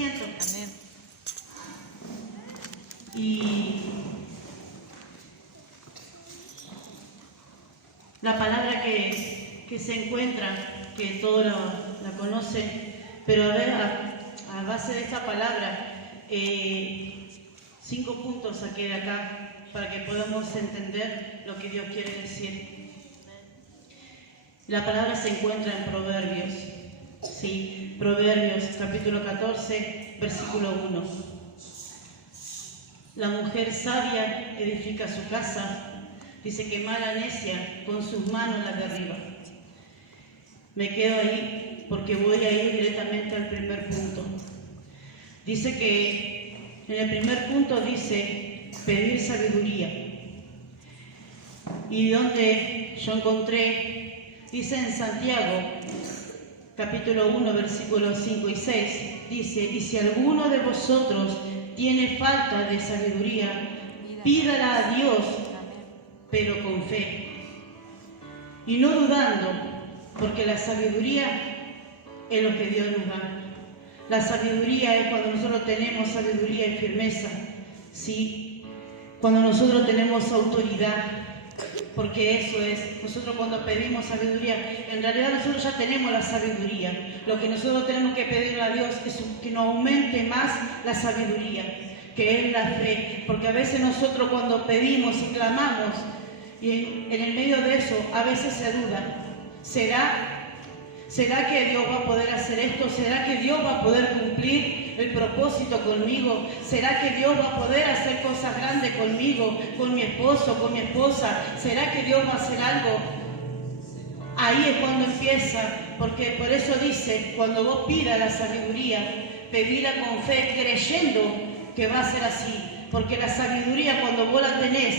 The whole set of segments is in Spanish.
asiento. Amén. Y la palabra que se encuentra, que todos la conocen, pero a base de esta palabra, 5 puntos saqué de acá para que podamos entender lo que Dios quiere decir. La palabra se encuentra en Proverbios, ¿sí? Proverbios capítulo 14, versículo 1. La mujer sabia edifica su casa, dice que mala necia con sus manos la derriba. Me quedo ahí porque voy a ir directamente al primer punto. Dice que en el primer punto dice pedir sabiduría. Y donde yo encontré, dice en Santiago, capítulo 1, versículos 5 y 6, dice, y si alguno de vosotros tiene falta de sabiduría, pídala a Dios, pero con fe. Y no dudando, porque la sabiduría es lo que Dios nos da. La sabiduría es cuando nosotros tenemos sabiduría y firmeza, ¿sí? Cuando nosotros tenemos autoridad, porque eso es, nosotros cuando pedimos sabiduría, en realidad nosotros ya tenemos la sabiduría. Lo que nosotros tenemos que pedirle a Dios es que nos aumente más la sabiduría, que es la fe, porque a veces nosotros cuando pedimos y clamamos, y en el medio de eso a veces se duda, ¿será que Dios va a poder hacer esto? ¿Será que Dios va a poder cumplir el propósito conmigo? ¿Será que Dios va a poder hacer cosas grandes conmigo, con mi esposo, con mi esposa? ¿Será que Dios va a hacer algo? Ahí es cuando empieza, porque por eso dice, cuando vos pidas la sabiduría, pedila con fe, creyendo que va a ser así. Porque la sabiduría cuando vos la tenés,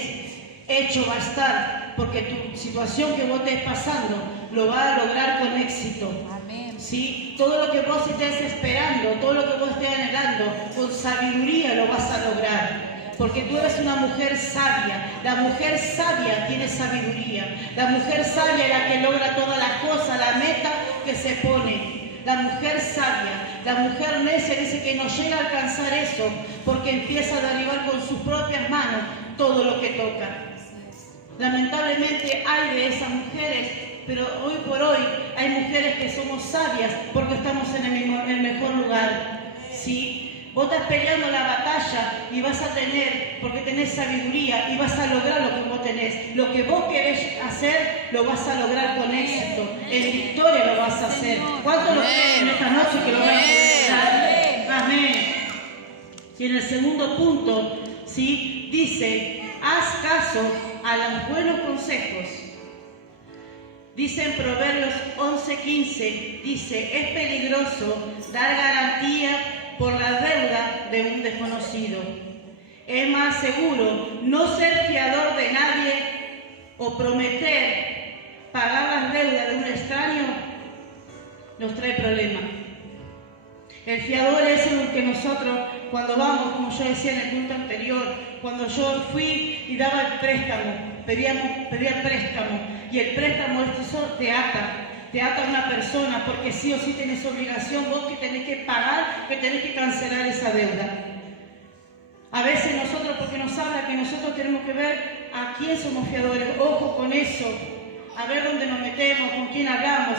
hecho va a estar, porque tu situación que vos estés pasando lo vas a lograr con éxito. Amén. ¿Sí? Todo lo que vos estés esperando, todo lo que vos estés anhelando, con sabiduría lo vas a lograr. Porque tú eres una mujer sabia. La mujer sabia tiene sabiduría. La mujer sabia es la que logra todas las cosas, la meta que se pone. La mujer sabia, la mujer necia dice que no llega a alcanzar eso porque empieza a derribar con sus propias manos todo lo que toca. Lamentablemente hay de esas mujeres, pero hoy por hoy hay mujeres que somos sabias porque estamos en el mejor lugar. ¿Sí? Vos estás peleando la batalla y vas a tener, porque tenés sabiduría y vas a lograr lo que vos tenés. Lo que vos querés hacer, lo vas a lograr con éxito. En victoria lo vas a hacer. ¿Cuántos lo creen en esta noche que lo van a poder lograr? Amén. Y en el segundo punto, ¿sí? Dice, haz caso a los buenos consejos. Dice en Proverbios 11:15, dice, es peligroso dar garantía por la deuda de un desconocido. Es más seguro no ser fiador de nadie o prometer pagar las deudas de un extraño nos trae problemas. El fiador es el que nosotros, cuando vamos, como yo decía en el punto anterior, cuando yo fui y daba el préstamo, pedía el préstamo, y el préstamo eso te ata a una persona, porque sí o sí tenés obligación, vos que tenés que pagar, que tenés que cancelar esa deuda. A veces nosotros, porque nos habla que nosotros tenemos que ver a quién somos fiadores, ojo con eso, a ver dónde nos metemos, con quién hablamos,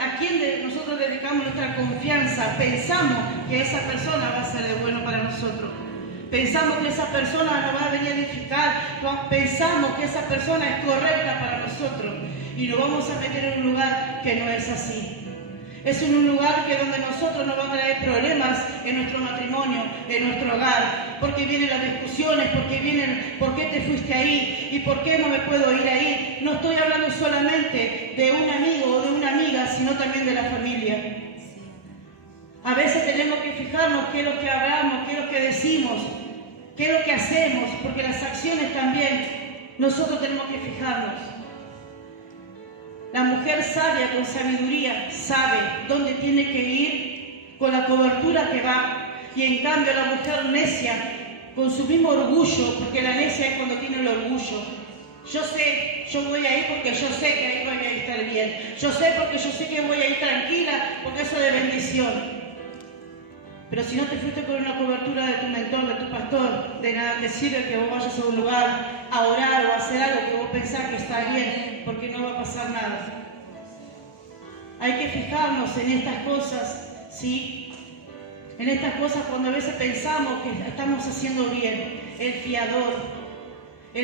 a quién nosotros dedicamos nuestra confianza. Pensamos que esa persona va a ser de bueno para nosotros. Pensamos que esa persona nos va a venir a edificar. Pensamos que esa persona es correcta para nosotros. Y nos vamos a meter en un lugar que no es así. Es en un lugar que donde nosotros nos van a traer problemas en nuestro matrimonio, en nuestro hogar, porque vienen las discusiones, porque vienen, ¿por qué te fuiste ahí? ¿Y por qué no me puedo ir ahí? No estoy hablando solamente de un amigo o de una amiga, sino también de la familia. A veces tenemos que fijarnos qué es lo que hablamos, qué es lo que decimos, qué es lo que hacemos, porque las acciones también nosotros tenemos que fijarnos. La mujer sabia con sabiduría sabe dónde tiene que ir con la cobertura que va. Y en cambio la mujer necia con su mismo orgullo, porque la necia es cuando tiene el orgullo. Yo sé, yo voy a ir porque yo sé que ahí voy a estar bien. Yo sé porque yo sé que voy a ir tranquila porque eso es de bendición. Pero si no te fuiste con una cobertura de tu mentor, de tu pastor, de nada te sirve que vos vayas a un lugar a orar o a hacer algo que vos pensás que está bien, porque no va a pasar nada. Hay que fijarnos en estas cosas, ¿sí? En estas cosas cuando a veces pensamos que estamos haciendo bien. El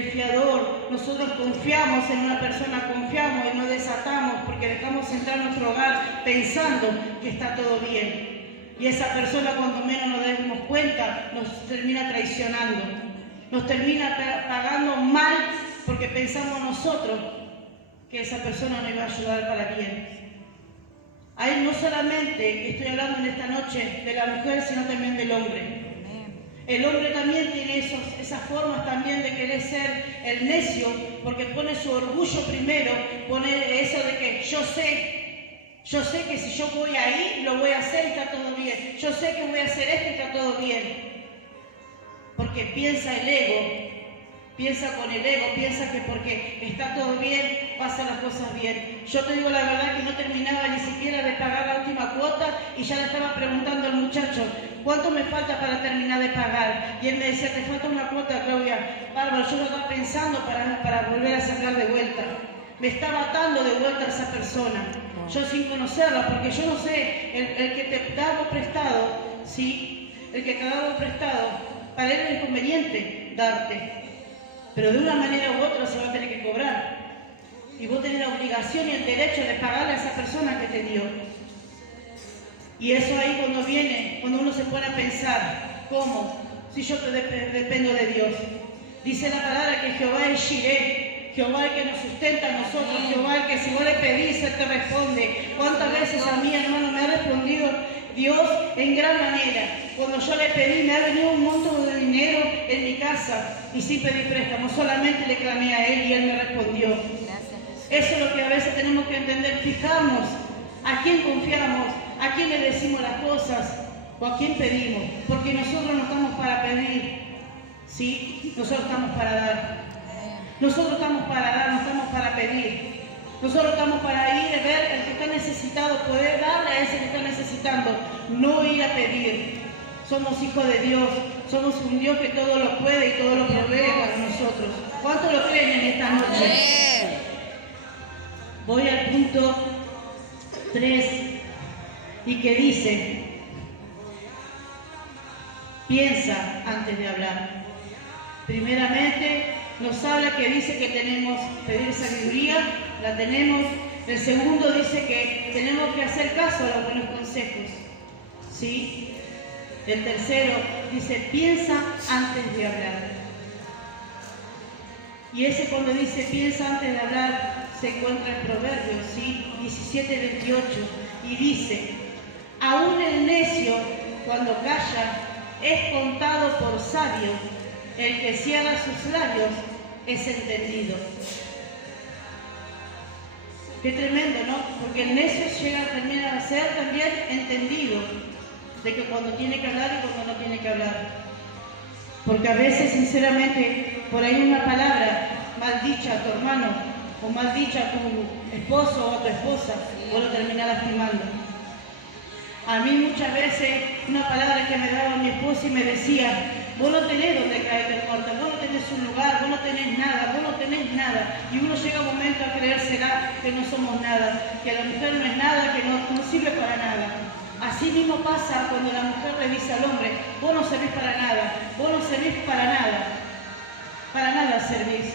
fiador, nosotros confiamos en una persona, confiamos y nos desatamos porque dejamos entrar en nuestro hogar pensando que está todo bien. Y esa persona, cuando menos nos demos cuenta, nos termina traicionando, nos termina pagando mal porque pensamos nosotros que esa persona nos iba a ayudar para bien. Ahí no solamente estoy hablando en esta noche de la mujer, sino también del hombre. El hombre también tiene esas formas también de querer ser el necio, porque pone su orgullo primero, pone eso de que yo sé que si yo voy ahí, lo voy a hacer y está todo bien. Yo sé que voy a hacer esto y está todo bien. Porque piensa el ego, piensa con el ego, piensa que porque está todo bien, va a hacer las cosas bien. Yo te digo la verdad que no terminaba ni siquiera de pagar la última cuota y ya le estaba preguntando al muchacho, ¿cuánto me falta para terminar de pagar? Y él me decía, te falta una cuota, Claudia. Bárbaro, yo lo estaba pensando para volver a sacar de vuelta. Me estaba atando de vuelta a esa persona. Yo sin conocerla, porque yo no sé, el que te da algo prestado, ¿sí? El que te da algo prestado, para él es inconveniente darte. Pero de una manera u otra se va a tener que cobrar. Y vos tenés la obligación y el derecho de pagarle a esa persona que te dio. Y eso ahí cuando uno se pone a pensar, ¿cómo? Si yo dependo de Dios. Dice la palabra que Jehová es Jireh. Jehová el que nos sustenta a nosotros, Jehová el que si vos le pedís, Él te responde. ¿Cuántas veces a mí, hermano, me ha respondido Dios en gran manera? Cuando yo le pedí, me ha venido un montón de dinero en mi casa y sin pedir préstamo, solamente le clamé a Él y Él me respondió. Eso es lo que a veces tenemos que entender, fijarnos a quién confiamos, a quién le decimos las cosas o a quién pedimos, porque nosotros no estamos para pedir, ¿sí? Nosotros estamos para dar. Nosotros estamos para dar, no estamos para pedir. Nosotros estamos para ir a ver el que está necesitado, poder darle a ese que está necesitando, no ir a pedir. Somos hijos de Dios, somos un Dios que todo lo puede y todo lo provee para nosotros. ¿Cuánto lo creen en esta noche? Voy al punto 3 y que dice, piensa antes de hablar. Primeramente, nos habla que dice que tenemos que pedir sabiduría, la tenemos. El segundo dice que tenemos que hacer caso a los buenos consejos, ¿sí? El tercero dice, piensa antes de hablar. Y ese cuando dice, piensa antes de hablar, se encuentra en Proverbios, ¿sí? 17:28, y dice, aún el necio, cuando calla, es contado por sabio. El que cierra sus labios es entendido. Qué tremendo, ¿no? Porque el necio termina a ser también entendido de que cuando tiene que hablar y cuando no tiene que hablar. Porque a veces, sinceramente, por ahí una palabra mal dicha a tu hermano o mal dicha a tu esposo o a tu esposa, vos lo terminás lastimando. A mí muchas veces una palabra que me daba mi esposo y me decía, vos no tenés donde caerte muerta, vos no tenés un lugar, vos no tenés nada, vos no tenés nada. Y uno llega un momento a creérsela que no somos nada, que la mujer no es nada, que no sirve para nada. Así mismo pasa cuando la mujer le dice al hombre, vos no servís para nada, vos no servís para nada servís.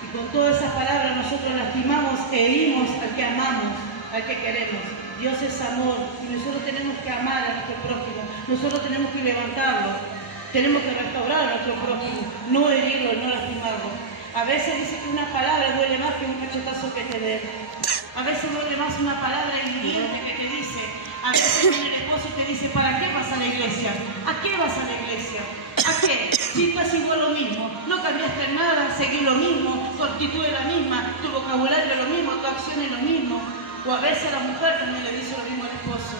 Y con todas esas palabras nosotros lastimamos e herimos al que amamos, al que queremos. Dios es amor y nosotros tenemos que amar a nuestro prójimo, nosotros tenemos que levantarlo, tenemos que restaurar a nuestro prójimo, no herirlo, no lastimarlo. A veces dice que una palabra duele más que un cachetazo que te dé. A veces duele más una palabra hiriente que te dice. A veces viene el esposo y te dice, ¿para qué vas a la iglesia? ¿A qué vas a la iglesia? ¿A qué? Si tú haces igual lo mismo, no cambiaste nada, seguís lo mismo, tu actitud es la misma, tu vocabulario es lo mismo, tu acción es lo mismo. O a veces la mujer también le dice lo mismo al esposo.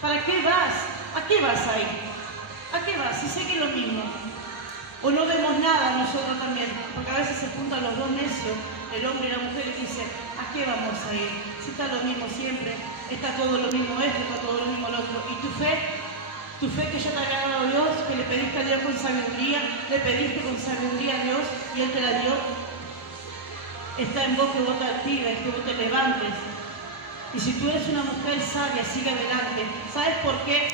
¿Para qué vas? ¿A qué vas ahí? ¿A qué vas? Si sé que es lo mismo. O no vemos nada nosotros también, porque a veces se juntan los dos necios el hombre y la mujer y dice, ¿a qué vamos a ir? Si está lo mismo siempre, está todo lo mismo esto, está todo lo mismo lo otro. ¿Y tu fe? Tu fe que ya te ha ganado Dios, que le pediste a Dios con sabiduría, le pediste con sabiduría a Dios y Él te la dio. Está en vos que vos te actives, que vos te levantes. Y si tú eres una mujer sabia, sigue adelante. ¿Sabes por qué?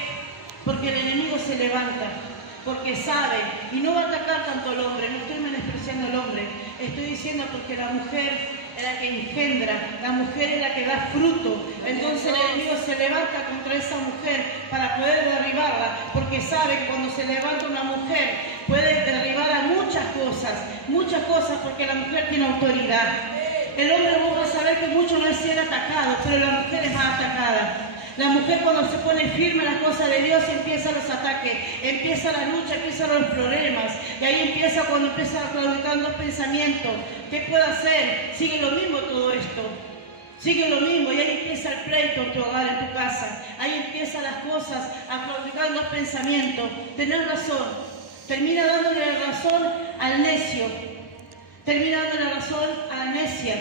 Porque el enemigo se levanta, porque sabe, y no va a atacar tanto al hombre, no estoy menospreciando al hombre, estoy diciendo porque la mujer es la que engendra, la mujer es la que da fruto, entonces el enemigo se levanta contra esa mujer para poder derribarla, porque sabe que cuando se levanta una mujer puede derribar a muchas cosas, porque la mujer tiene autoridad. El hombre vos vas a ver que mucho no es ser atacado, pero la mujer es más atacada. La mujer cuando se pone firme en las cosas de Dios empiezan los ataques, empieza la lucha, empiezan los problemas. Y ahí empieza cuando empieza a claudicar los pensamientos. ¿Qué puedo hacer? Sigue lo mismo todo esto. Sigue lo mismo y ahí empieza el pleito en tu hogar, en tu casa. Ahí empiezan las cosas a claudicar los pensamientos. Tener razón. Termina dándole la razón al necio. Termina dándole la razón a la necia.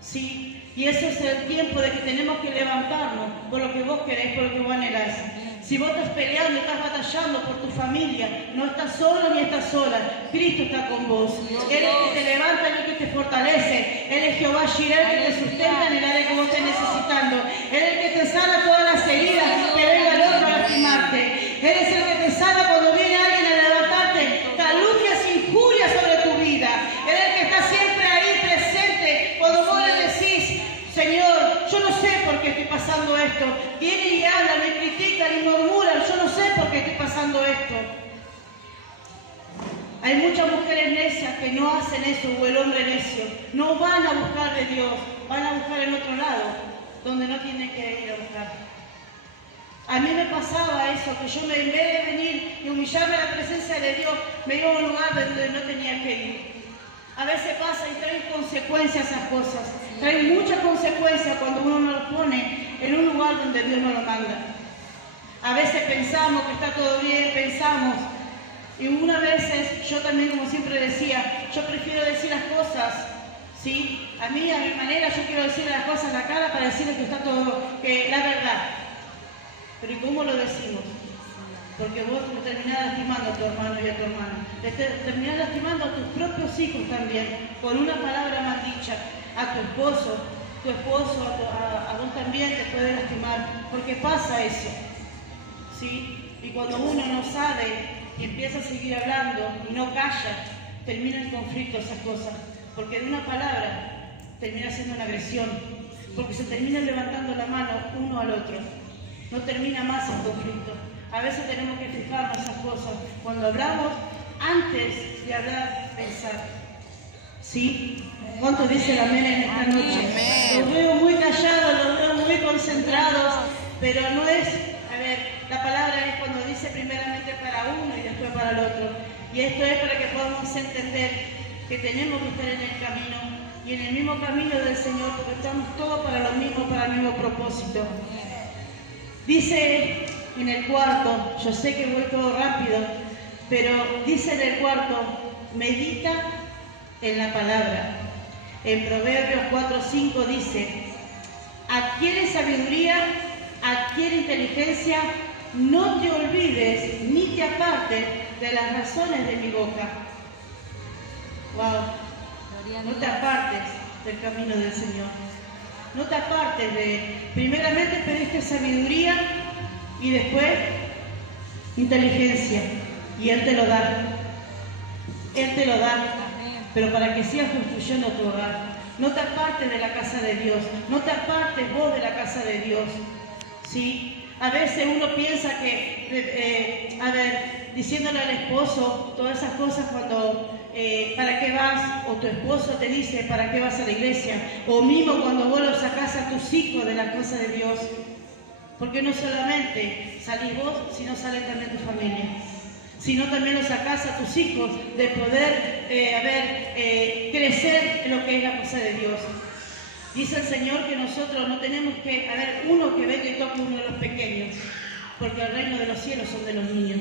¿Sí? Y ese es el tiempo de que tenemos que levantarnos por lo que vos querés, por lo que vos anhelás. Si vos estás peleando, estás batallando por tu familia, no estás solo ni estás sola. Cristo está con vos. Él es el que te levanta y el que te fortalece. Él es Jehová Jireh, el que te sustenta en el área que vos estés necesitando. Él es el que te sana todas las heridas que venga el otro a lastimarte. Él es el que te sana cuando viene alguien a levantarte calumnias e injurias sobre tu vida. Él es el que está siempre ahí presente cuando vos le decís, Señor, yo no sé por qué estoy pasando esto. Vienen y hablan, me critican y murmuran. Yo no sé por qué estoy pasando esto. Hay muchas mujeres necias que no hacen eso, o el hombre necio. No van a buscar de Dios, van a buscar en otro lado, donde no tienen que ir a buscar. A mí me pasaba eso, que yo en vez de venir y humillarme a la presencia de Dios, me iba a un lugar donde no tenía que ir. A veces pasa y traen consecuencias esas cosas. Traen muchas consecuencias cuando uno no lo pone en un lugar donde Dios no lo manda. A veces pensamos que está todo bien, pensamos. Y unas veces, yo también, como siempre decía, yo prefiero decir las cosas, ¿sí? A mí, a mi manera, yo quiero decirle las cosas a la cara para decirle que está todo, que la verdad. Pero ¿y cómo lo decimos? Porque vos te terminás lastimando a tu hermano y a tu hermana. Te terminás lastimando a tus propios hijos también, con una palabra mal dicha. A tu esposo, a vos también te puede lastimar, porque pasa eso. ¿Sí? Y cuando uno no sabe y empieza a seguir hablando y no calla, termina en conflicto esas cosas. Porque de una palabra termina siendo una agresión. Porque se termina levantando la mano uno al otro. No termina más el conflicto. A veces tenemos que fijarnos esas cosas. Cuando hablamos, antes de hablar, pensar. ¿Sí? ¿Cuántos dicen amén en esta noche? Los veo muy callados, los veo muy concentrados, pero no es, a ver, la palabra es cuando dice primeramente para uno y después para el otro. Y esto es para que podamos entender que tenemos que estar en el camino y en el mismo camino del Señor, porque estamos todos para lo mismo, para el mismo propósito. Dice en el cuarto, yo sé que voy todo rápido, pero dice en el cuarto, medita en la palabra. En Proverbios 4:5 dice, adquiere sabiduría, adquiere inteligencia, no te olvides ni te apartes de las razones de mi boca. Wow, no te apartes del camino del Señor. No te apartes primeramente pediste sabiduría y después inteligencia. Y Él te lo da. Él te lo da. Pero para que sigas construyendo tu hogar. No te apartes de la casa de Dios. No te apartes vos de la casa de Dios. ¿Sí? A veces uno piensa que, diciéndole al esposo todas esas cosas cuando, ¿para qué vas? O tu esposo te dice, ¿para qué vas a la iglesia? O mismo cuando vos lo sacás a tus hijos de las cosas de Dios. Porque no solamente salís vos, sino sale también tu familia. Sino también lo sacás a tus hijos de poder, crecer en lo que es la cosa de Dios. Dice el Señor que nosotros no tenemos que, uno que venga y toque uno de los pequeños, porque el reino de los cielos son de los niños.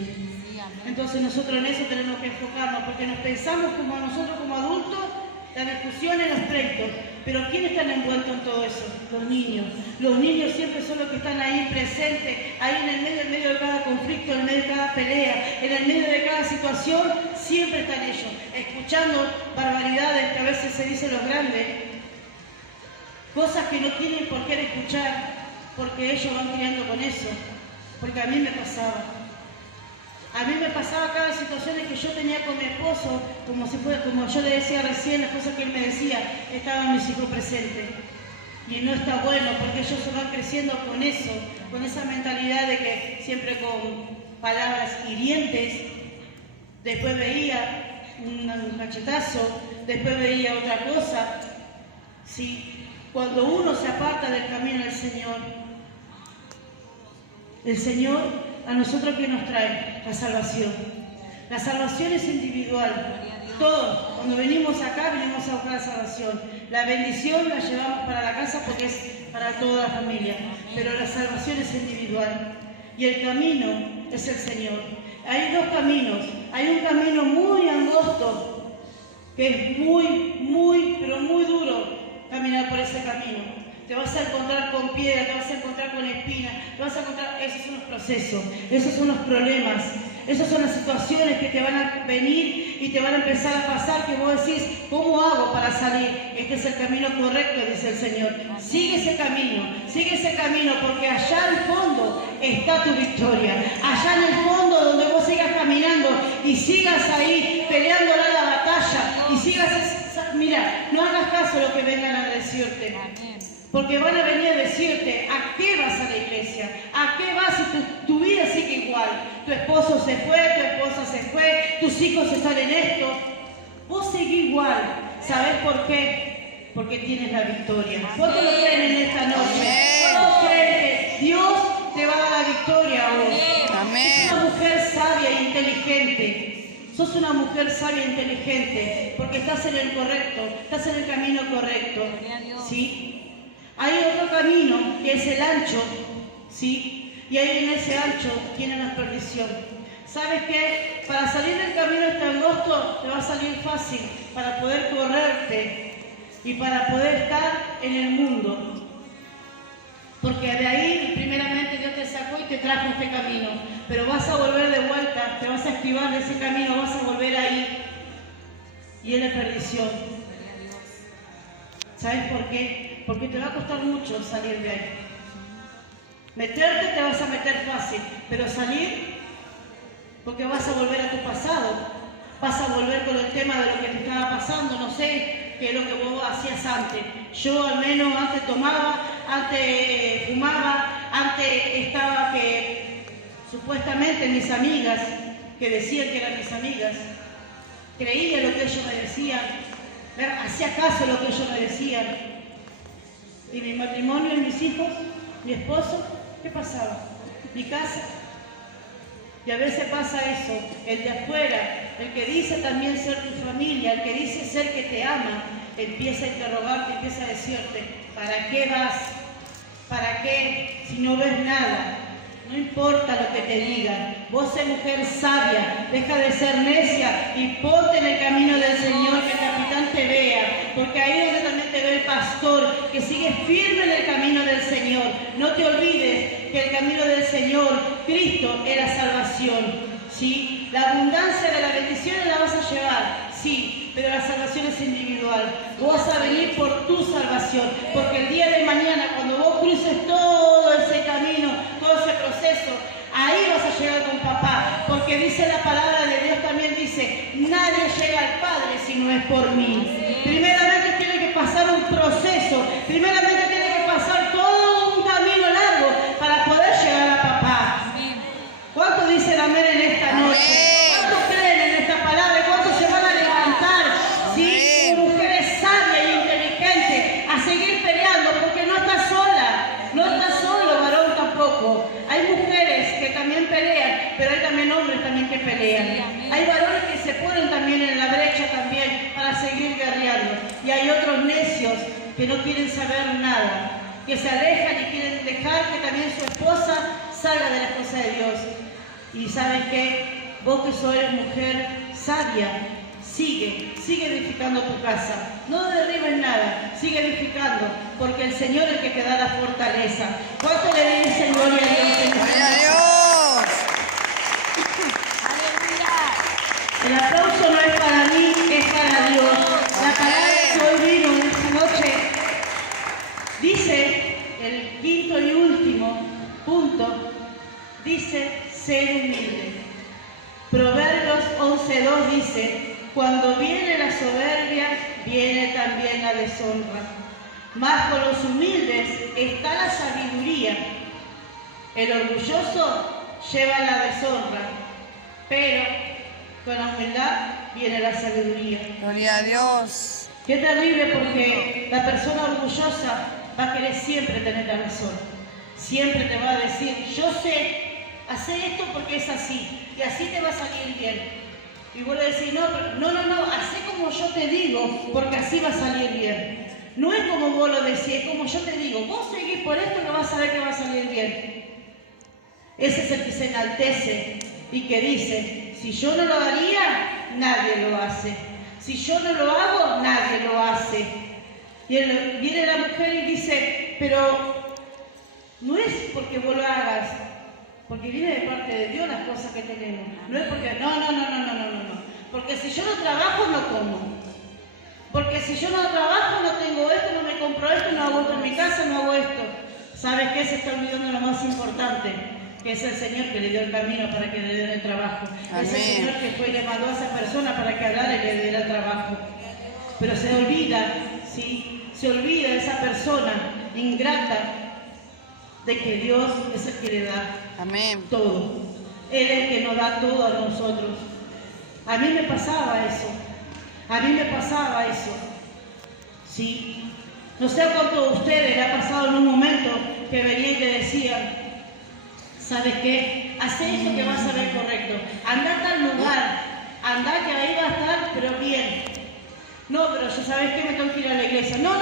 Entonces nosotros en eso tenemos que enfocarnos, porque nos pensamos como nosotros como adultos, las discusiones, los pleitos. Pero ¿quiénes están envueltos en todo eso? Los niños. Los niños siempre son los que están ahí presentes, ahí en el medio de cada conflicto, en el medio de cada pelea, en el medio de cada situación, siempre están ellos, escuchando barbaridades que a veces se dicen los grandes, cosas que no tienen por qué escuchar, porque ellos van criando con eso. Porque a mí me pasaba. A mí me pasaba cada situación que yo tenía con mi esposo, como yo le decía recién, las cosas que él me decía, estaban mis hijos presentes. Y no está bueno, porque ellos se van creciendo con eso, con esa mentalidad de que siempre con palabras hirientes, después veía un cachetazo, después veía otra cosa. ¿Sí? Cuando uno se aparta del camino del Señor, el Señor a nosotros que nos trae la salvación. La salvación es individual. Todos, cuando venimos acá, venimos a buscar la salvación. La bendición la llevamos para la casa porque es para toda la familia. Pero la salvación es individual. Y el camino es el Señor. Hay dos caminos. Hay un camino muy angosto, que es pero muy duro caminar por ese camino. Te vas a encontrar con piedra, te vas a encontrar con espinas, te vas a encontrar... Esos son los procesos, esos son los problemas, esas son las situaciones que te van a venir y te van a empezar a pasar, que vos decís, ¿cómo hago para salir? Este es el camino correcto, dice el Señor. Sigue ese camino, porque allá al fondo está tu victoria. Allá en el fondo donde vos sigas caminando y sigas ahí peleando la batalla y sigas... Mira, no hagas caso a lo que vengan a decirte. Porque van a venir a decirte, ¿a qué vas a la iglesia? ¿A qué vas si tu vida sigue igual? Tu esposo se fue, tu esposa se fue, tus hijos están en esto. Vos seguís igual. ¿Sabés por qué? Porque tienes la victoria. ¿Cuántos lo creen en esta noche? ¿Cuántos creen que Dios te va a dar la victoria a vos? Sos una mujer sabia e inteligente. Sos una mujer sabia e inteligente porque estás en el correcto, estás en el camino correcto. ¿Sí? Hay otro camino que es el ancho, ¿sí? Y ahí en ese ancho tiene la perdición. ¿Sabes qué? Para salir del camino este angosto te va a salir fácil para poder correrte y para poder estar en el mundo. Porque de ahí primeramente Dios te sacó y te trajo este camino. Pero vas a volver de vuelta, te vas a esquivar de ese camino, vas a volver ahí. Y es la perdición. ¿Sabes por qué? Porque te va a costar mucho salir de ahí. Meterte te vas a meter fácil, pero salir, porque vas a volver a tu pasado. Vas a volver con el tema de lo que te estaba pasando, no sé qué es lo que vos hacías antes. Yo al menos antes tomaba, antes fumaba, antes estaba que supuestamente mis amigas, que decían que eran mis amigas, creía lo que ellos me decían, hacía caso a lo que ellos me decían. Y mi matrimonio, y mis hijos, mi esposo, ¿qué pasaba? Mi casa. Y a veces pasa eso, el de afuera, el que dice también ser tu familia, el que dice ser que te ama, empieza a interrogarte, empieza a decirte, ¿para qué vas? ¿Para qué? Si no ves nada. No importa lo que te digan, vos sé mujer sabia, deja de ser necia y ponte en el camino del Señor, que el capitán te vea, porque ahí es donde también te ve el pastor, que sigue firme en el camino del Señor. No te olvides que el camino del Señor, Cristo, es la salvación, ¿sí? La abundancia de las bendiciones la vas a llevar, sí, pero la salvación es individual. Vos vas a venir por tu salvación, porque el día de mañana, cuando vos cruces todo ese camino, todo ese proceso, ahí vas a llegar con papá, porque dice la palabra de Dios, también dice, nadie llega al Padre si no es por mí. Primeramente tiene que pasar un proceso, primeramente tiene que pasar todo un camino largo para poder llegar a papá. ¿Cuántos dicen amén en esta noche? ¿Cuántos creen en esta palabra? ¿Cuántos se van a levantar? ¿Sí? Mujeres sabias y inteligentes a seguir peleando, porque no estás sola, no estás solo, varón tampoco. Hay mujeres que también pelean, pero hay también hombres también que pelean. Hay varones que se ponen también en la brecha también para seguir guerreando. Y hay otros necios que no quieren saber nada, que se alejan y quieren dejar que también su esposa salga de las cosas de Dios. Y ¿sabes qué? Vos que sois mujer sabia, Sigue edificando tu casa. No derribes nada, sigue edificando, porque el Señor es el que te da la fortaleza. ¿Cuánto le dicen gloria a Dios? ¡Gloria a Dios! El aplauso no es para mí, es para Dios. La palabra que hoy vino en esta noche dice, el quinto y último punto, dice ser humilde. Proverbios 11:2 dice, cuando viene la soberbia, viene también la deshonra. Mas con los humildes está la sabiduría. El orgulloso lleva la deshonra, pero con la humildad viene la sabiduría. ¡Gloria a Dios! Qué terrible, porque la persona orgullosa va a querer siempre tener la razón. Siempre te va a decir, yo sé, hacer esto porque es así, y así te va a salir bien. Y vos le decís, no, hacé como yo te digo, porque así va a salir bien. No es como vos lo decís, es como yo te digo, vos seguís por esto que vas a ver que va a salir bien. Ese es el que se enaltece y que dice, si yo no lo haría, nadie lo hace. Si yo no lo hago, nadie lo hace. Y viene la mujer y dice, pero no es porque vos lo hagas, porque viene de parte de Dios las cosas que tenemos. No es porque, no. Porque si yo no trabajo, no como. Porque si yo no trabajo, no tengo esto, no me compro esto, no hago esto en mi casa, no hago esto. ¿Sabes qué? Se está olvidando lo más importante, que es el Señor que le dio el camino para que le den el trabajo. Amén. Es el Señor que fue y le mandó a esa persona para que hablara y le diera el trabajo. Pero se olvida, ¿sí? Se olvida de esa persona ingrata de que Dios es el que le da Amén. todo. Él es el que nos da todo a nosotros. A mí me pasaba eso. ¿Sí? No sé a cuántos de ustedes le ha pasado en un momento que venían y te decían, ¿sabes qué? Hacé esto que vas a ver correcto. Anda a tal lugar. Anda que ahí va a estar, pero bien. No, pero ya sabes que me tengo que ir a la iglesia. No.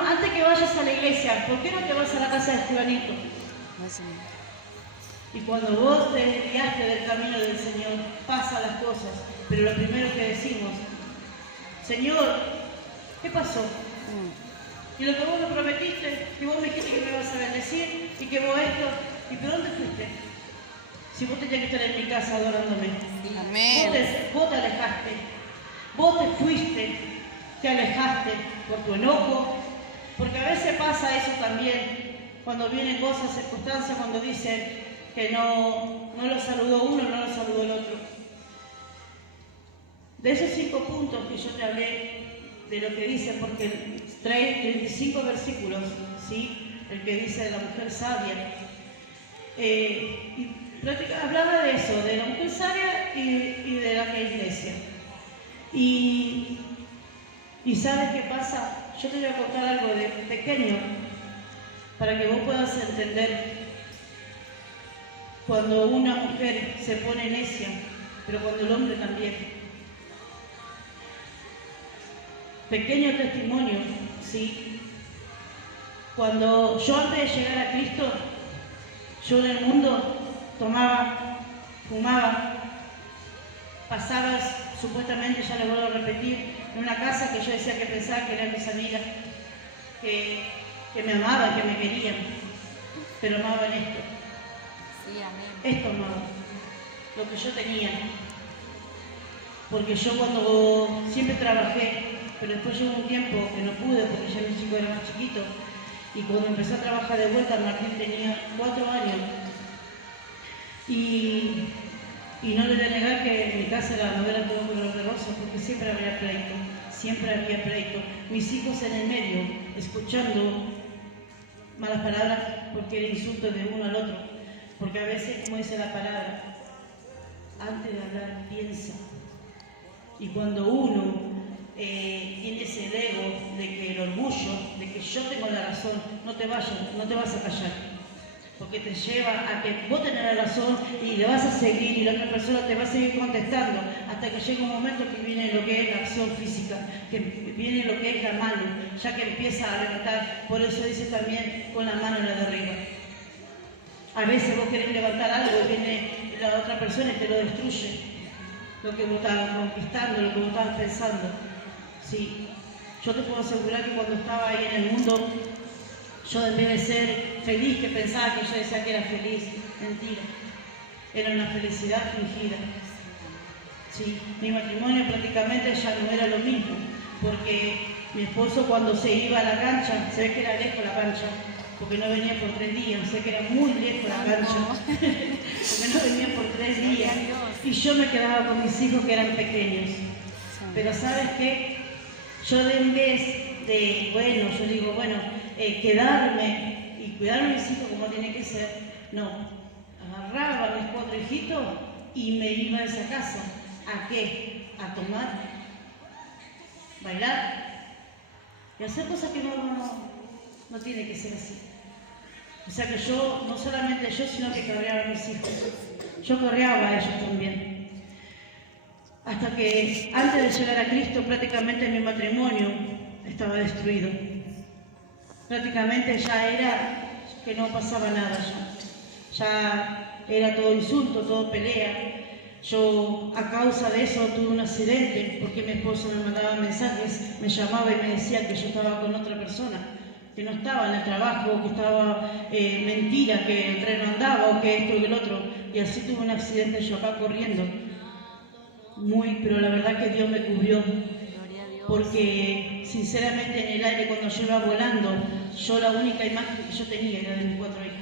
Antes que vayas a la iglesia, ¿por qué no te vas a la casa de fulanito? Y cuando vos te desviaste del camino del Señor, pasan las cosas. Pero lo primero que decimos, Señor, ¿qué pasó? Y lo que vos me prometiste, que vos me dijiste que me ibas a bendecir, y que vos esto, ¿y por dónde fuiste? Si vos tenías que estar en mi casa adorándome. Amén. Vos te alejaste, vos te fuiste, te alejaste por tu enojo, porque a veces pasa eso también, cuando vienen cosas, circunstancias, cuando dicen que no lo saludó uno, no lo saludó el otro. De esos 5 puntos que yo te hablé, de lo que dice, porque trae 35 versículos, ¿sí? El que dice de la mujer sabia. Y hablaba de eso, de la mujer sabia y de la que es necia. Y ¿sabes qué pasa? Yo te voy a contar algo de pequeño para que vos puedas entender cuando una mujer se pone necia, pero cuando el hombre también. Pequeño testimonio, ¿sí? Cuando yo antes de llegar a Cristo, yo en el mundo tomaba, fumaba, pasaba supuestamente, ya lo vuelvo a repetir, en una casa que yo decía que pensaba que eran mis amigas, que me amaban, que me querían, pero amaban esto. Sí, amén. Esto amaba, lo que yo tenía. Porque yo cuando siempre trabajé, pero después llegó un tiempo que no pude porque ya mi chico era más chiquito, y cuando empecé a trabajar de vuelta, Martín tenía 4 años, y no le voy a negar que en mi casa no era todo color de rosa, porque siempre había pleito. Mis hijos en el medio, escuchando malas palabras, porque era insulto de uno al otro. Porque a veces, como dice la palabra, antes de hablar, piensa. Y cuando uno tiene ese ego de que el orgullo, de que yo tengo la razón, no te vas a callar. Porque te lleva a que vos tenés la razón y le vas a seguir y la otra persona te va a seguir contestando hasta que llega un momento que viene lo que es la acción física, que viene lo que es la mano, ya que empieza a levantar. Por eso dice también con la mano la de arriba. A veces vos querés levantar algo y viene la otra persona y te lo destruye. lo que vos estabas conquistando, lo que vos estabas pensando. Sí, yo te puedo asegurar que cuando estaba ahí en el mundo, yo en vez de ser feliz, que pensaba que yo decía que era feliz, mentira. Era una felicidad fingida. Sí, mi matrimonio prácticamente ya no era lo mismo, porque mi esposo cuando se iba a la cancha, se ve que era lejos la cancha, porque no venía por 3 días, sé que era muy lejos la cancha, porque no venía por 3 días, y yo me quedaba con mis hijos que eran pequeños. Pero ¿sabes qué? Yo en vez de, yo digo, quedarme y cuidar a mis hijos como tiene que ser, no, agarraba a mis 4 hijitos y me iba a esa casa. ¿A qué? A tomar, bailar y hacer cosas que no tiene que ser así. O sea que yo, no solamente yo, sino que correaba a mis hijos. Yo correaba a ellos también. Hasta que antes de llegar a Cristo prácticamente mi matrimonio estaba destruido. Prácticamente ya era que no pasaba nada ya. Ya era todo insulto, todo pelea. Yo a causa de eso tuve un accidente porque mi esposo me mandaba mensajes, me llamaba y me decía que yo estaba con otra persona, que no estaba en el trabajo, que estaba mentira, que el tren no andaba o que esto y el otro. Y así tuve un accidente yo acá corriendo. Pero la verdad que Dios me cubrió, porque sinceramente en el aire cuando yo iba volando, yo la única imagen que yo tenía era de mis 4 hijos.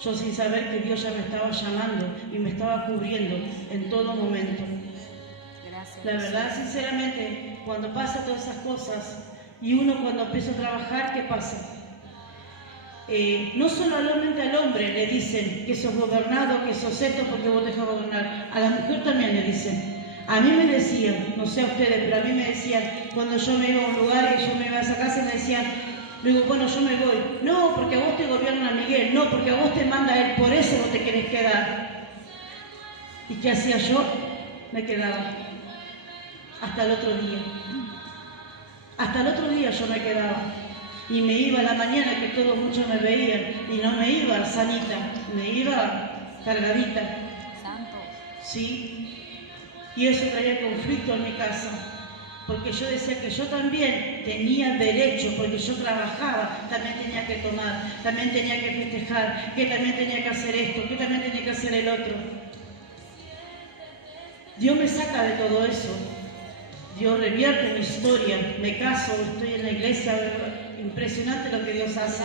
Yo sin saber que Dios ya me estaba llamando y me estaba cubriendo en todo momento. Gracias. La verdad, sinceramente, cuando pasa todas esas cosas y uno cuando empieza a trabajar, ¿qué pasa? No solamente al hombre le dicen que sos gobernado, que sos esto porque vos te dejas gobernar. A la mujer también le dicen. A mí me decían, no sé a ustedes, pero a mí me decían, cuando yo me iba a un lugar y yo me iba a esa casa, me decían, le digo, bueno, yo me voy. No, porque a vos te gobierna Miguel. No, porque a vos te manda él. Por eso vos te querés quedar. ¿Y qué hacía yo? Me quedaba. Hasta el otro día. Hasta el otro día yo me quedaba. Y me iba a la mañana, que todos muchos me veían. Y no me iba sanita. Me iba cargadita. Santo. Sí. Y eso traía conflicto en mi casa. Porque yo decía que yo también tenía derecho, porque yo trabajaba, también tenía que tomar, también tenía que festejar, que también tenía que hacer esto, que también tenía que hacer el otro. Dios me saca de todo eso. Dios revierte mi historia, me caso, estoy en la iglesia, impresionante lo que Dios hace.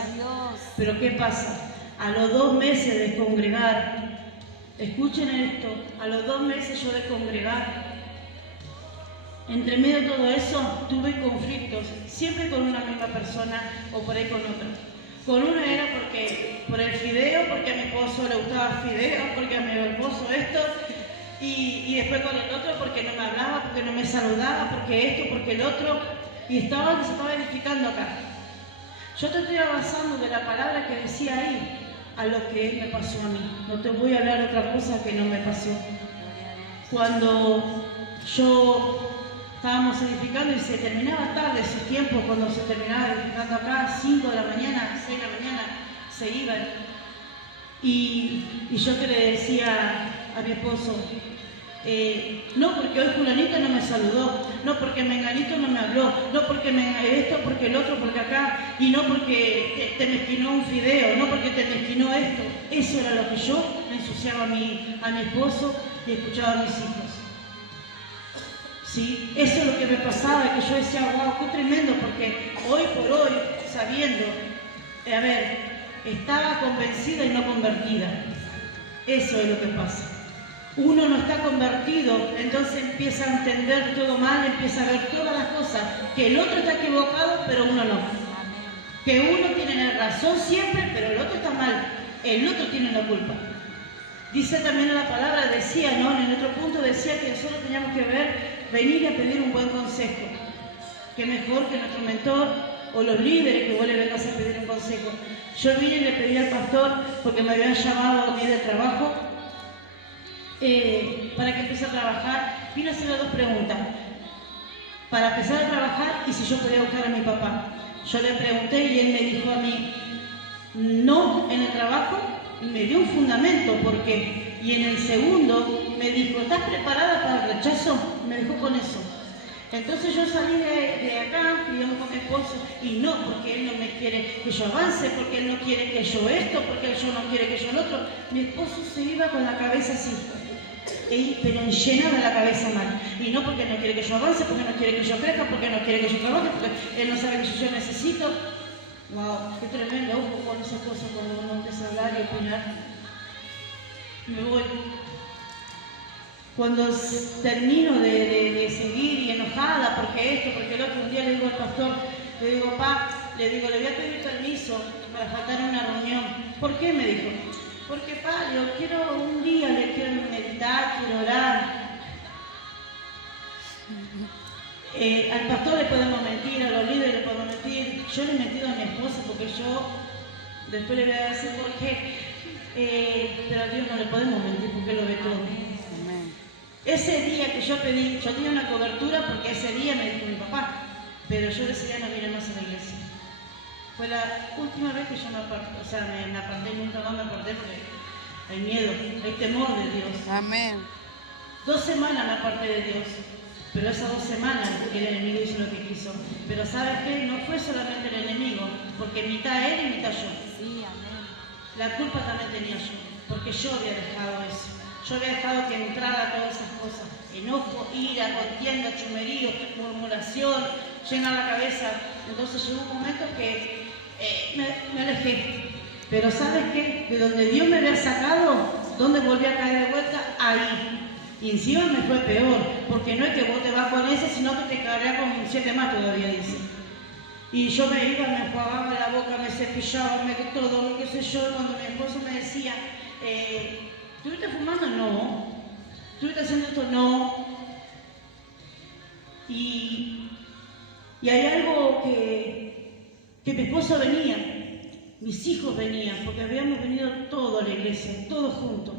Pero ¿qué pasa? A los 2 meses de congregar, escuchen esto, a los 2 meses yo de congregar, entre medio de todo eso tuve conflictos, siempre con una misma persona o por ahí con otra. Con una era por el fideo, porque a mi esposo le gustaba fideo, porque a mi esposo esto, y después con el otro porque no me hablaba, porque no me saludaba, porque esto, porque el otro, y se estaba edificando acá. Yo te estoy avanzando de la palabra que decía ahí a lo que me pasó a mí. No te voy a hablar de otra cosa que no me pasó. Cuando estábamos edificando y se terminaba tarde esos tiempos, cuando se terminaba edificando acá, 5 de la mañana, 6 de la mañana, se iban. Y yo que le decía a mi esposo, no porque hoy fulanito no me saludó, no porque menganito no me habló, no porque esto, porque el otro, porque acá, y no porque te mezquinó un fideo, no porque te mezquinó esto. Eso era lo que yo me ensuciaba a mi esposo y escuchaba a mis hijos. ¿Sí? Eso es lo que me pasaba, que yo decía, wow, qué tremendo, porque hoy por hoy, sabiendo, estaba convencida y no convertida. Eso es lo que pasa. Uno no está convertido, entonces empieza a entender todo mal, empieza a ver todas las cosas, que el otro está equivocado, pero uno no. Que uno tiene la razón siempre, pero el otro está mal, el otro tiene la culpa. Dice también en la palabra, decía, ¿no? En el otro punto decía que nosotros teníamos que venir y a pedir un buen consejo. Que mejor que nuestro mentor o los líderes que vos le vengas a pedir un consejo. Yo vine y le pedí al pastor, porque me habían llamado a mí del trabajo, para que empiece a trabajar. Vine a hacerle 2 preguntas. Para empezar a trabajar y si yo podía buscar a mi papá. Yo le pregunté y él me dijo a mí, no en el trabajo, y me dio un fundamento, porque, Y en el segundo me dijo, ¿estás preparada para el rechazo? Me dejó con eso. Entonces yo salí de acá, digamos, con mi esposo, y no, porque él no me quiere que yo avance, porque él no quiere que yo esto, porque él no quiere que yo lo otro. Mi esposo se iba con la cabeza así, pero llena de la cabeza mal. Y no porque no quiere que yo avance, porque no quiere que yo crezca, porque no quiere que yo trabaje, porque él no sabe que yo necesito. Wow, qué tremendo, ojo con esas cosas cuando uno empieza a hablar y opinar. Me voy. Cuando termino de seguir y enojada porque esto, porque el otro, un día le digo al pastor, le digo, le voy a pedir permiso para faltar a una reunión. ¿Por qué? Me dijo. Porque quiero un día, le quiero meditar, quiero orar. Al pastor le podemos mentir, a los líderes le podemos mentir. Yo le he mentido a mi esposa porque yo, después le voy a decir por qué, pero a Dios no le podemos mentir porque Él lo ve todo. Ese día que yo pedí, yo tenía una cobertura porque ese día me dijo mi papá, pero yo decidí no venir más a la iglesia. Fue la última vez que yo me aparté, o sea, me aparté, nunca más me aparté porque hay miedo, hay temor de Dios. Amén. 2 semanas me aparté de Dios, pero esas 2 semanas el enemigo hizo lo que quiso. Pero ¿sabes qué? No fue solamente el enemigo, porque mitad él y mitad yo. Sí, amén. La culpa también tenía yo, porque yo había dejado eso. Yo había dejado que entrara todas esas cosas. Enojo, ira, contienda, chumerío, murmuración, llena la cabeza. Entonces llegó un momento que me alejé. Pero ¿sabes qué? De donde Dios me había sacado, ¿dónde volví a caer de vuelta? Ahí. Y encima me fue peor, porque no es que vos te vas con ese, sino que te caerás con 7 más todavía, dice. Y yo me iba, me enjuagaba la boca, me cepillaba, todo, qué sé yo, cuando mi esposo me decía, ¿estuviste fumando? No. ¿Estuviste haciendo esto? No. Y hay algo que mi esposo venía, mis hijos venían, porque habíamos venido todos a la iglesia, todos juntos.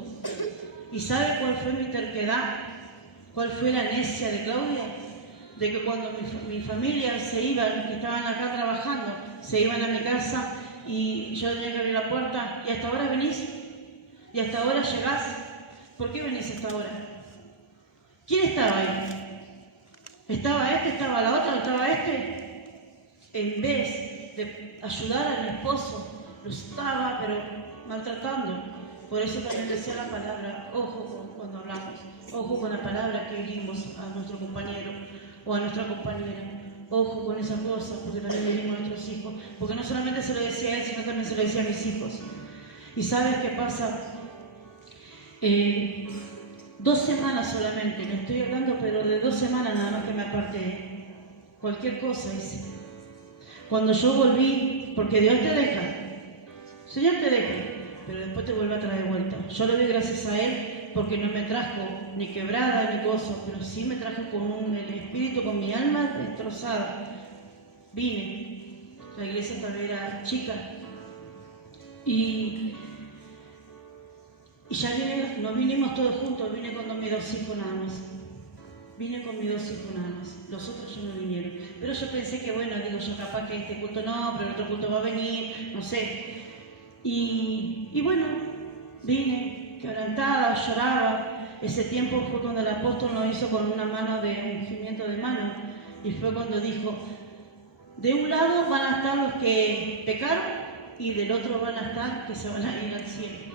¿Y sabe cuál fue mi terquedad? ¿Cuál fue la necia de Claudia? De que cuando mi familia se iban, que estaban acá trabajando, se iban a mi casa y yo tenía que abrir la puerta, ¿y hasta ahora venís? ¿Y hasta ahora llegás? ¿Por qué venís hasta ahora? ¿Quién estaba ahí? ¿Estaba este? ¿Estaba la otra? ¿Estaba este? En vez de ayudar a mi esposo, lo estaba, pero maltratando. Por eso también decía la palabra, ojo cuando hablamos, ojo con la palabra que herimos a nuestro compañero o a nuestra compañera. Ojo con esas cosas, porque también herimos a nuestros hijos. Porque no solamente se lo decía a él, sino también se lo decía a mis hijos. ¿Y sabes qué pasa? 2 semanas solamente, no estoy hablando, pero de 2 semanas nada más que me aparté. Cualquier cosa hice. Cuando yo volví, porque Dios te deja, Señor te deja, pero después te vuelve a traer de vuelta. Yo le doy gracias a Él porque no me trajo ni quebrada ni gozo, pero sí me trajo con el espíritu, con mi alma destrozada. Vine, la iglesia todavía era chica, y ya no vinimos todos juntos, vine con mis 2 hijos nada más. Vine con mis 2 hijos nada más, los otros ya no vinieron. Pero yo pensé que bueno, digo yo capaz que este culto no, pero el otro culto va a venir, no sé. Y bueno, vine quebrantada, lloraba. Ese tiempo fue cuando el apóstol nos hizo con una mano de ungimiento de mano. Y fue cuando dijo, de un lado van a estar los que pecaron y del otro van a estar que se van a ir al cielo.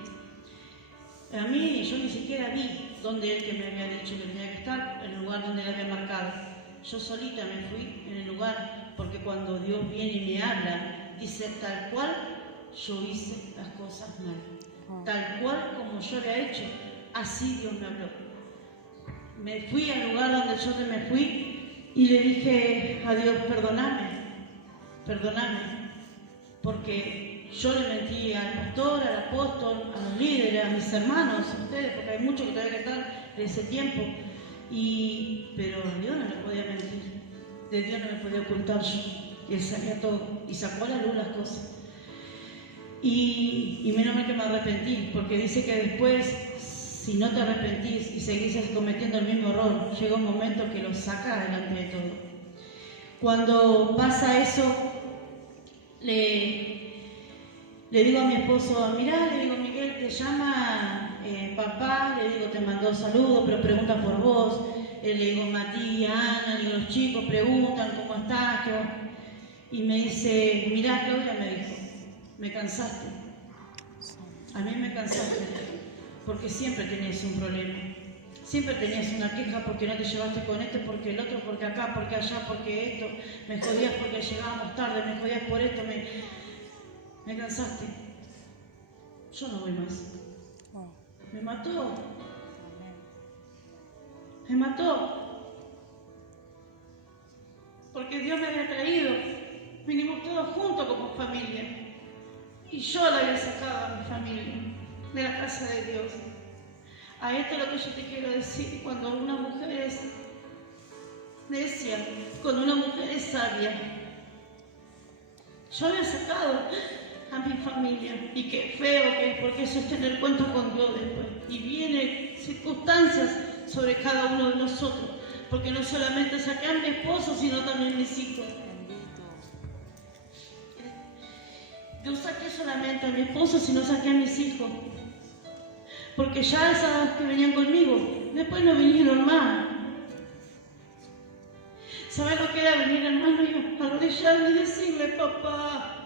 A mí, yo ni siquiera vi donde él que me había dicho que tenía que estar, en el lugar donde él había marcado. Yo solita me fui en el lugar, porque cuando Dios viene y me habla, dice tal cual yo hice las cosas mal. Tal cual como yo había hecho, así Dios me habló. Me fui al lugar donde yo me fui y le dije a Dios, perdóname, porque yo le mentí al pastor, al apóstol, a los líderes, a mis hermanos, a ustedes, porque hay muchos que todavía están de ese tiempo. Pero a Dios no le podía mentir, de Dios no le podía ocultar yo. Y Él sabía todo y sacó a la luz las cosas. Y menos mal que me arrepentí, porque dice que después, si no te arrepentís y seguís cometiendo el mismo error, llega un momento que lo saca delante de todo. Cuando pasa eso, le digo a mi esposo, mirá, le digo, Miguel, te llama papá Le digo, te mandó saludos, pero pregunta por vos. Le digo, Matías, Ana, le digo, los chicos preguntan cómo estás. Y me dice, mirá, Claudia, me dijo, me cansaste. A mí me cansaste, porque siempre tenías un problema. Siempre tenías una queja porque no te llevaste con este, porque el otro, porque acá, porque allá, porque esto. Me jodías porque llegábamos tarde, me jodías por esto, me cansaste. Yo no voy más. Me mató. Me mató. Porque Dios me había traído. Vinimos todos juntos como familia. Y yo la había sacado a mi familia de la casa de Dios. A esto es lo que yo te quiero decir. Cuando una mujer es necia, cuando una mujer es sabia, yo había sacado a mi familia. Y qué feo que es, porque eso es tener cuentos con Dios después. Y vienen circunstancias sobre cada uno de nosotros. Porque no solamente saqué a mi esposo, sino también a mis hijos. Yo saqué solamente a mi esposo, sino saqué a mis hijos. Porque ya esas que venían conmigo, después no vinieron más. ¿Sabes lo que era venir, hermano? Y arrodillarme y decirle, papá,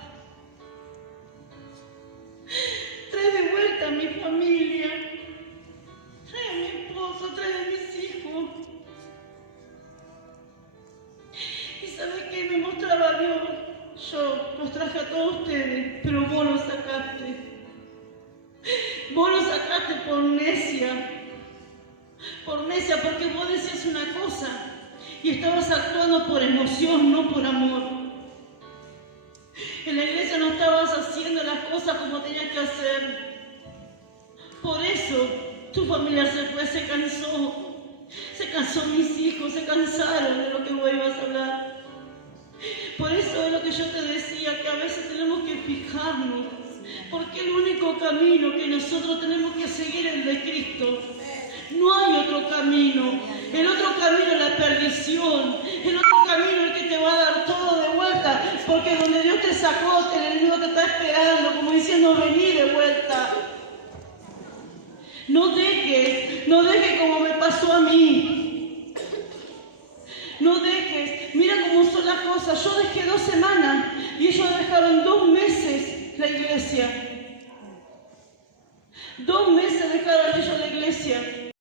trae de vuelta a mi familia, trae a mi esposo, trae a mis hijos. ¿Y sabes qué me mostraba Dios? Yo los traje a todos ustedes, pero vos los sacaste. Vos lo sacaste por necia, porque vos decías una cosa y estabas actuando por emoción, no por amor. En la iglesia no estabas haciendo las cosas como tenías que hacer. Por eso tu familia se fue, se cansó mis hijos, se cansaron de lo que vos ibas a hablar. Por eso es lo que yo te decía, que a veces tenemos que fijarnos. Porque el único camino que nosotros tenemos que seguir es el de Cristo. No hay otro camino. El otro camino es la perdición. El otro camino es el que te va a dar todo de vuelta. Porque donde Dios te sacó, el enemigo te está esperando, como diciendo, vení de vuelta. No dejes como me pasó a mí. No dejes. Mira cómo son las cosas. Yo dejé 2 semanas y ellos dejaron 2 meses la iglesia.